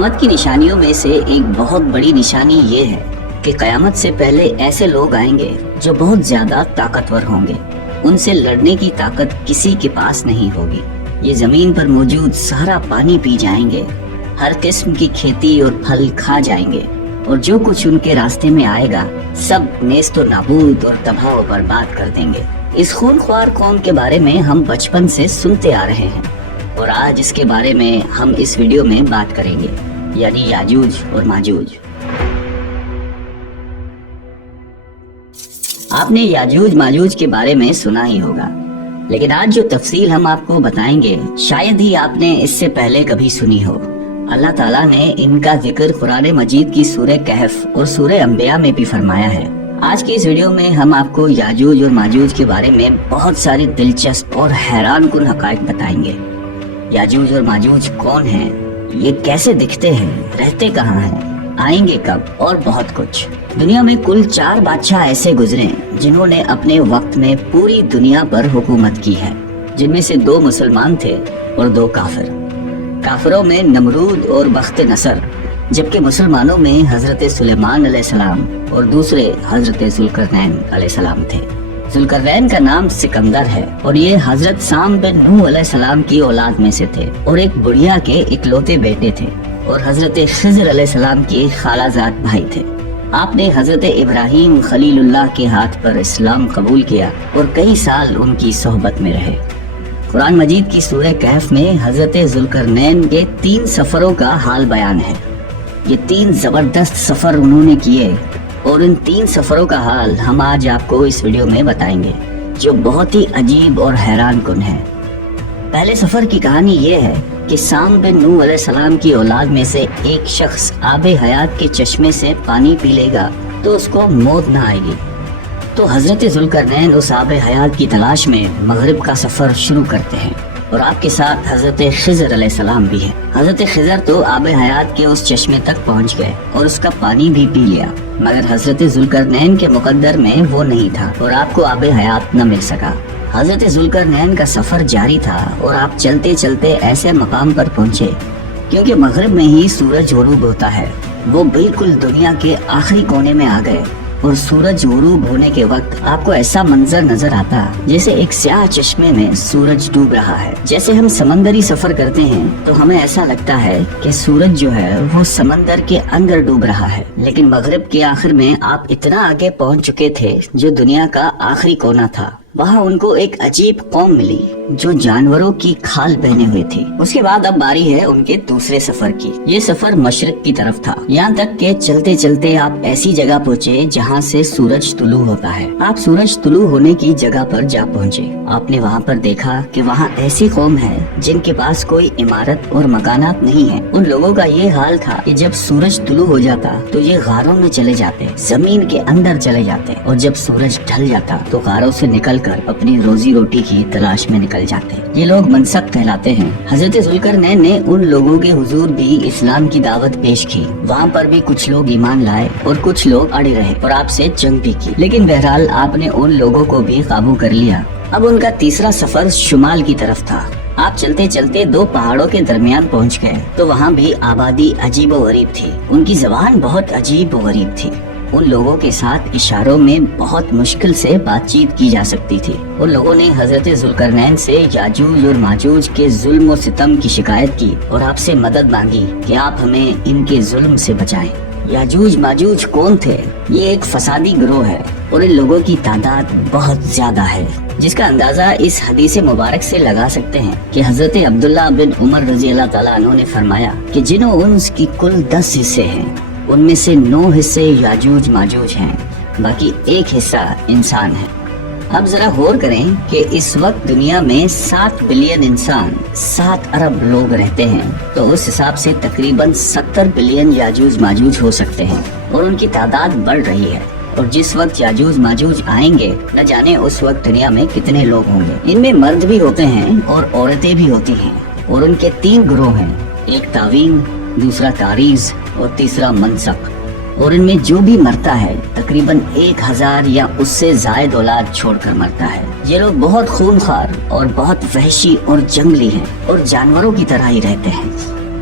قیامت کی نشانیوں میں سے ایک بہت بڑی نشانی یہ ہے کہ قیامت سے پہلے ایسے لوگ آئیں گے جو بہت زیادہ طاقتور ہوں گے. ان سے لڑنے کی طاقت کسی کے پاس نہیں ہوگی. یہ زمین پر موجود سارا پانی پی جائیں گے، ہر قسم کی کھیتی اور پھل کھا جائیں گے، اور جو کچھ ان کے راستے میں آئے گا سب نیست و نابود اور تباہ و برباد کر دیں گے. اس خونخوار قوم کے بارے میں ہم بچپن سے سنتے آ رہے ہیں، اور آج اس کے بارے میں ہم اس ویڈیو میں بات کریں گے، یعنی یاجوج اور ماجوج. آپ نے یاجوج ماجوج کے بارے میں سنا ہی ہوگا، لیکن آج جو تفصیل ہم آپ کو بتائیں گے شاید ہی آپ نے اس سے پہلے کبھی سنی ہو. اللہ تعالیٰ نے ان کا ذکر قرآن مجید کی سورہ کہف اور سورہ انبیاء میں بھی فرمایا ہے. آج کی اس ویڈیو میں ہم آپ کو یاجوج اور ماجوج کے بارے میں بہت ساری دلچسپ اور حیران کن حقائق بتائیں گے. یاجوج اور ماجوج کون ہیں، یہ کیسے دکھتے ہیں، رہتے کہاں ہیں، آئیں گے کب، اور بہت کچھ. دنیا میں کل 4 بادشاہ ایسے گزرے جنہوں نے اپنے وقت میں پوری دنیا پر حکومت کی ہے، جن میں سے 2 مسلمان تھے اور 2 کافر. کافروں میں نمرود اور بخت نصر، جبکہ مسلمانوں میں حضرت سلیمان علیہ السلام اور دوسرے حضرت ذوالقرنین علیہ السلام تھے. ذوالقرنین کا نام سکندر ہے اور یہ حضرت سام بن نوح علیہ السلام کی اولاد میں سے تھے اور ایک بڑھیا کے اکلوتے بیٹے تھے، اور حضرت خضر علیہ السلام کے خالہ زاد بھائی تھے. آپ نے حضرت ابراہیم خلیل اللہ کے ہاتھ پر اسلام قبول کیا اور کئی سال ان کی صحبت میں رہے. قرآن مجید کی سورہ کہف میں حضرت ذوالقرنین کے 3 سفروں کا حال بیان ہے. یہ 3 زبردست سفر انہوں نے کیے، اور ان 3 سفروں کا حال ہم آج آپ کو اس ویڈیو میں بتائیں گے، جو بہت ہی عجیب اور حیران کن ہے. پہلے سفر کی کہانی یہ ہے کہ سام بن نوح علیہ السلام کی اولاد میں سے ایک شخص آب حیات کے چشمے سے پانی پی لے گا تو اس کو موت نہ آئے گی. تو حضرت ذوالقرنین اس آب حیات کی تلاش میں مغرب کا سفر شروع کرتے ہیں، اور آپ کے ساتھ حضرت خضر علیہ السلام بھی ہیں. حضرت خضر تو آب حیات کے اس چشمے تک پہنچ گئے اور اس کا پانی بھی پی لیا، مگر حضرت ذوالقرنین کے مقدر میں وہ نہیں تھا اور آپ کو آب حیات نہ مل سکا. حضرت ذوالقرنین کا سفر جاری تھا اور آپ چلتے چلتے ایسے مقام پر پہنچے کیونکہ مغرب میں ہی سورج غروب ہوتا ہے. وہ بالکل دنیا کے آخری کونے میں آ گئے، اور سورج غروب ہونے کے وقت آپ کو ایسا منظر نظر آتا جیسے ایک سیاہ چشمے میں سورج ڈوب رہا ہے. جیسے ہم سمندری سفر کرتے ہیں تو ہمیں ایسا لگتا ہے کہ سورج جو ہے وہ سمندر کے اندر ڈوب رہا ہے، لیکن مغرب کے آخر میں آپ اتنا آگے پہنچ چکے تھے جو دنیا کا آخری کونا تھا. وہاں ان کو ایک عجیب قوم ملی جو جانوروں کی کھال پہنے ہوئے تھی. اس کے بعد اب باری ہے ان کے دوسرے سفر کی. یہ سفر مشرق کی طرف تھا، یہاں تک کہ چلتے چلتے آپ ایسی جگہ پہنچے جہاں سے سورج طلوع ہوتا ہے. آپ سورج طلوع ہونے کی جگہ پر جا پہنچے. آپ نے وہاں پر دیکھا کہ وہاں ایسی قوم ہے جن کے پاس کوئی عمارت اور مکانات نہیں ہیں. ان لوگوں کا یہ حال تھا کہ جب سورج طلوع ہو جاتا تو یہ غاروں میں چلے جاتے، زمین کے اندر چلے جاتے، اور جب سورج ڈھل جاتا تو غاروں سے نکل کر اپنی روزی روٹی کی تلاش میں نکل جاتے. یہ لوگ منسک کہلاتے ہیں. حضرت ذوالقرنین نے ان لوگوں کے حضور بھی اسلام کی دعوت پیش کی. وہاں پر بھی کچھ لوگ ایمان لائے اور کچھ لوگ اڑے رہے اور آپ سے جنگ بھی کی، لیکن بہرحال آپ نے ان لوگوں کو بھی قابو کر لیا. اب ان کا تیسرا سفر شمال کی طرف تھا. آپ چلتے چلتے 2 پہاڑوں کے درمیان پہنچ گئے تو وہاں بھی آبادی عجیب و غریب تھی. ان کی زبان بہت عجیب و غریب تھی. ان لوگوں کے ساتھ اشاروں میں بہت مشکل سے بات چیت کی جا سکتی تھی. ان لوگوں نے حضرت ذوالقرنین سے یاجوج اور ماجوج کے ظلم و ستم کی شکایت کی اور آپ سے مدد مانگی کہ آپ ہمیں ان کے ظلم سے بچائیں. یاجوج ماجوج کون تھے؟ یہ ایک فسادی گروہ ہے اور ان لوگوں کی تعداد بہت زیادہ ہے، جس کا اندازہ اس حدیث مبارک سے لگا سکتے ہیں کہ حضرت عبداللہ بن عمر رضی اللہ تعالیٰ عنہ نے فرمایا کہ جنوں انس کی کل 10 حصے ہیں، ان میں سے 9 حصے یاجوج ماجوج ہیں، باقی 1 حصہ انسان ہے. اب ذرا غور کریں کہ اس وقت دنیا میں 7 بلین انسان، 7 ارب لوگ رہتے ہیں، تو اس حساب سے تقریباً 70 بلین یاجوج ماجوج ہو سکتے ہیں، اور ان کی تعداد بڑھ رہی ہے. اور جس وقت یاجوج ماجوج آئیں گے نہ جانے اس وقت دنیا میں کتنے لوگ ہوں گے. ان میں مرد بھی ہوتے ہیں اور عورتیں بھی ہوتی ہیں، اور ان کے 3 گروہ ہیں، ایک تعویم، دوسرا تاریز اور تیسرا منسک. اور ان میں جو بھی مرتا ہے تقریباً 1000 یا اس سے زائد اولاد چھوڑ کر مرتا ہے. یہ لوگ بہت خونخوار اور بہت وحشی اور جنگلی ہیں اور جانوروں کی طرح ہی رہتے ہیں.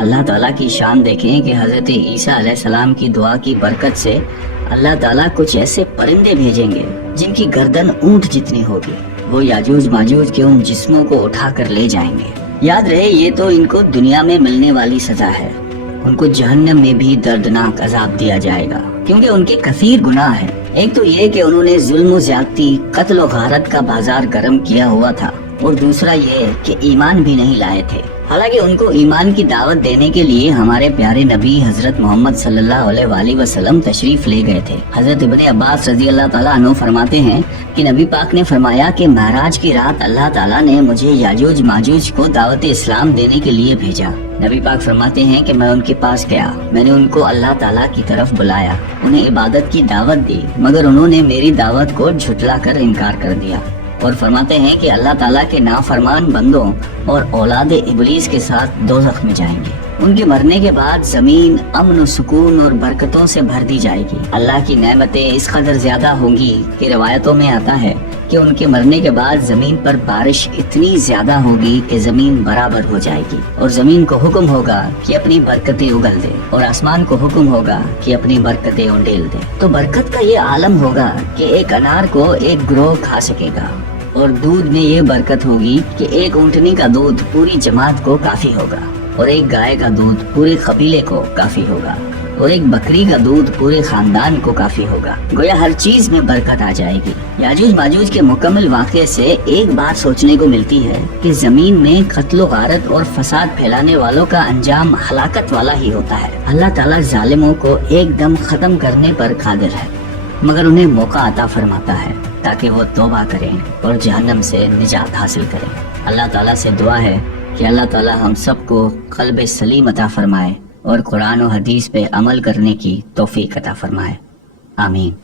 اللہ تعالیٰ کی شان دیکھیں کہ حضرت عیسیٰ علیہ السلام کی دعا کی برکت سے اللہ تعالیٰ کچھ ایسے پرندے بھیجیں گے جن کی گردن اونٹ جتنی ہوگی، وہ یاجوج ماجوج کے ان جسموں کو اٹھا کر لے جائیں گے۔ یاد رہے یہ تو ان کو دنیا میں ملنے والی سزا ہے، ان کو جہنم میں بھی دردناک عذاب دیا جائے گا، کیونکہ ان کے کثیر گناہ ہیں۔ ایک تو یہ کہ انہوں نے ظلم و زیادتی، قتل و غارت کا بازار گرم کیا ہوا تھا، اور دوسرا یہ کہ ایمان بھی نہیں لائے تھے۔ حالانکہ ان کو ایمان کی دعوت دینے کے لیے ہمارے پیارے نبی حضرت محمد صلی اللہ علیہ وآلہ وسلم تشریف لے گئے تھے۔ حضرت ابن عباس رضی اللہ تعالیٰ عنہ فرماتے ہیں کہ نبی پاک نے فرمایا کہ معراج کی رات اللہ تعالیٰ نے مجھے یاجوج ماجوج کو دعوت اسلام دینے کے لیے بھیجا۔ نبی پاک فرماتے ہیں کہ میں ان کے پاس گیا، میں نے ان کو اللہ تعالیٰ کی طرف بلایا، انہیں عبادت کی دعوت دی، مگر انہوں نے میری دعوت کو جھٹلا کر انکار کر دیا۔ اور فرماتے ہیں کہ اللہ تعالیٰ کے نافرمان بندوں اور اولاد ابلیس کے ساتھ دوزخ میں جائیں گے۔ ان کے مرنے کے بعد زمین امن و سکون اور برکتوں سے بھر دی جائے گی۔ اللہ کی نعمتیں اس قدر زیادہ ہوں گی کہ روایتوں میں آتا ہے کہ ان کے مرنے کے بعد زمین پر بارش اتنی زیادہ ہوگی کہ زمین برابر ہو جائے گی، اور زمین کو حکم ہوگا کہ اپنی برکتیں اگل دے، اور آسمان کو حکم ہوگا کہ اپنی برکتیں انڈیل دے۔ تو برکت کا یہ عالم ہوگا کہ ایک انار کو ایک گروہ کھا سکے گا، اور دودھ میں یہ برکت ہوگی کہ ایک اونٹنی کا دودھ پوری جماعت کو کافی ہوگا، اور ایک گائے کا دودھ پورے قبیلے کو کافی ہوگا، اور ایک بکری کا دودھ پورے خاندان کو کافی ہوگا۔ گویا ہر چیز میں برکت آ جائے گی۔ یاجوج ماجوج کے مکمل واقعے سے ایک بات سوچنے کو ملتی ہے کہ زمین میں قتل و غارت اور فساد پھیلانے والوں کا انجام ہلاکت والا ہی ہوتا ہے۔ اللہ تعالیٰ ظالموں کو ایک دم ختم کرنے پر قادر ہے، مگر انہیں موقع عطا فرماتا ہے تاکہ وہ توبہ کریں اور جہنم سے نجات حاصل کریں۔ اللہ تعالیٰ سے دعا ہے کہ اللہ تعالیٰ ہم سب کو قلب سلیم عطا فرمائے اور قرآن و حدیث پہ عمل کرنے کی توفیق عطا فرمائے۔ آمین۔